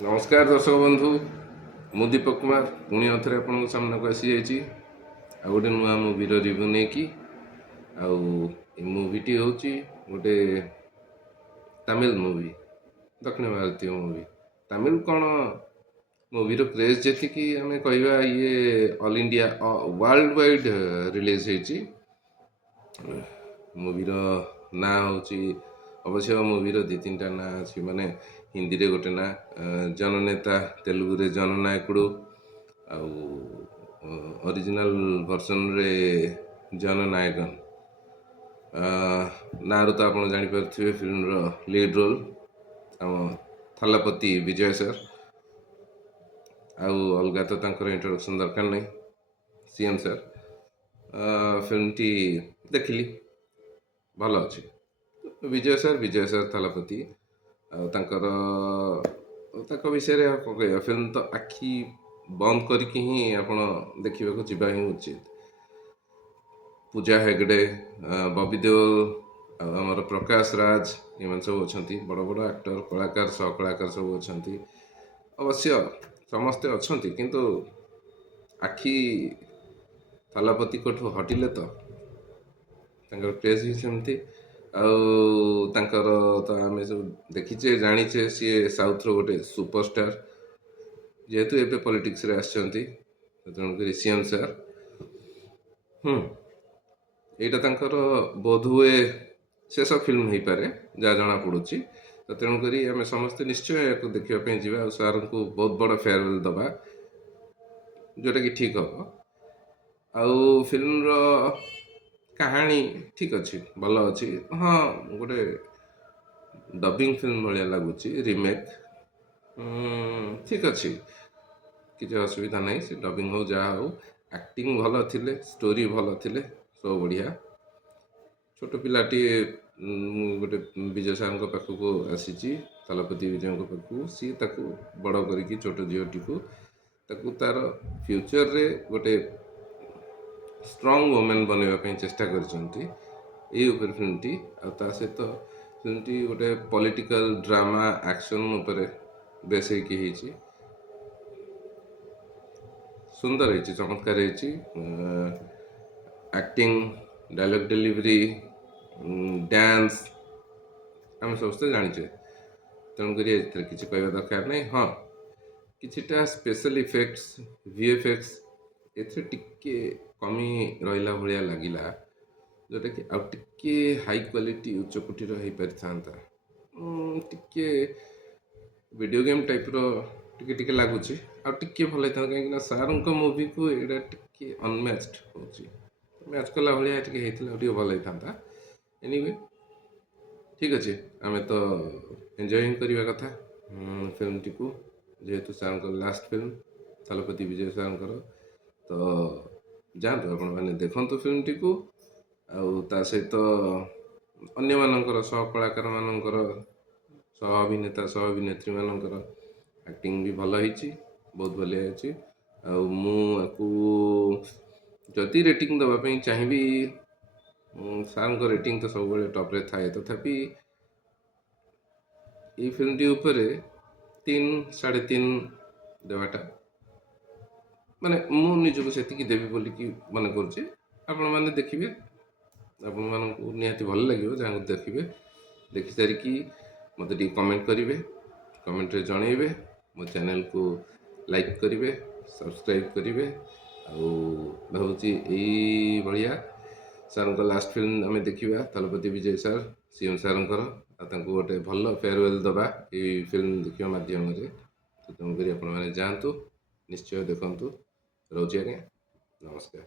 नमस्कार दर्शक बंधु मु दीपक कुमार पुणी अथरे आपन सामना को आसी जाइए आ गोटे नुआ मूवीर रिव्यू नहीं कि मूवीटी हूँ गोटे तमिल मूवी दक्षिण भारतीय मूवी तमिल कौन मूवीर क्रेज जी आम कह ये all India world wide release होती मूवीर ना हूँ अवश्य मूवीर दी तीन टा ना अच्छी माने हिंदी रे गोटे ना जननेता तेलुगु रे जननायकुडु ओरिजिनल वर्सन रे जननायकन ना तो आप जापर फिल्म रो लीड रोल आम थालापति विजय सर आउ अलगा तो इंट्रोडक्शन दरकार नहीं सीएम सर फिल्म टी देखिली भल अच्छी विजय सर थालापति विषय फिल्म तो आखि बंद करके ही आप देखा जावा ही उचित पूजा हेगड़े बबी देओल आमर प्रकाश राज इन सब अच्छा बड़ बड़ एक्टर कलाकार सह कलाकार सब अच्छा अवश्य समस्ते अच्छा किंतु आखि थालापति को हटिले तो क्रेज ही सेमती तो आम सब देखीचे जानीचे सी साउथ रो गोटे सुपरस्टार जेहेतु एवं पॉलिटिक्स रे आसचंती तेणुक सीएम सर यहाँ बोध हुए शेष फिल्म हो पारे जहाँ जना पड़ी तो तेणुक आम समस्ते निश्चय या देखापी जा सार को बहुत बड़ा फेयरवेल दबा जोटा कि ठीक हम आउ फिल्म रो कहानी ठीक अच्छी भल अच्छी हाँ गोटे डबिंग फिल्म भाया लगुच रिमेक ठीक अच्छी किसी असुविधा नहीं से डबिंग हो जहाँ हो एक्टिंग भल थिले स्टोरी भल थिले सब बढ़िया छोट पिलाटी गोटे विजय सार पाखक आसी थालापति विजय पाखक सी बड़ करके छोट झीटी को तार फ्यूचर रे गोटे स्ट्रॉन्ग वुमेन बनवाई चेष्टा कर फिल्म टी सहित फिल्म टी गोटे पॉलिटिकल ड्रामा एक्शन उपर बेस होती सुंदर है चमत्कार एक्टिंग डायलॉग डिलीवरी डांस आम समस्ते जाचे तेणुक किसी कहवा दरकार नहीं हाँ किछिटा स्पेशल इफेक्ट्स वीएफएक्स टिके कमी रहा भाया लगिला जोटा कि आउ टिके हाई क्वालिटी उच्च कोटीर हो पारि था टिके वीडियो गेम टाइप रो टिके टिके लगुच आ टिके भल होता कहीं सार मूवी को यहाँ टिके अनमैच्ड हो मैच कला भाया टे भल होता एनीवे ठीक अच्छे आम तो एंजॉय करवा कथा फिल्म टी को जेहेतु सार लास्ट फिल्म थालापति विजय सार तो जातु आपण मैंने देखु फिल्म टी को ता सहित अन्य मानकर सह कलाकार मानकर सह अभिनेता सह अभिनेत्री मानकर एक्टिंग भी भल होती बहुत भलिया जदि रेटिंग दवाई चाहिए सार रेटिंग तो सब टॉप रे थाए तथापि ये फिल्म टी ऊपर 3.5 देवाटा माने मु निजको से देवी बोली कि मन कर देखिए आपण मानक निहाती भल लगे जहाँ देखिए देखि सारिकी मत कमेंट करेंगे कमेंट रे जनइबे मो चैनल को लाइक करेंगे सब्सक्राइब करेंगे भावुची यही भाया सार लास्ट फिल्म आम देखा थालापति विजय सार सीएम सार गोटे भल फेयरवेल दबा ये फिल्म देखा मध्यम तेणुक आप जातु निश्चय देखु रोचे आज्ञा नमस्कार।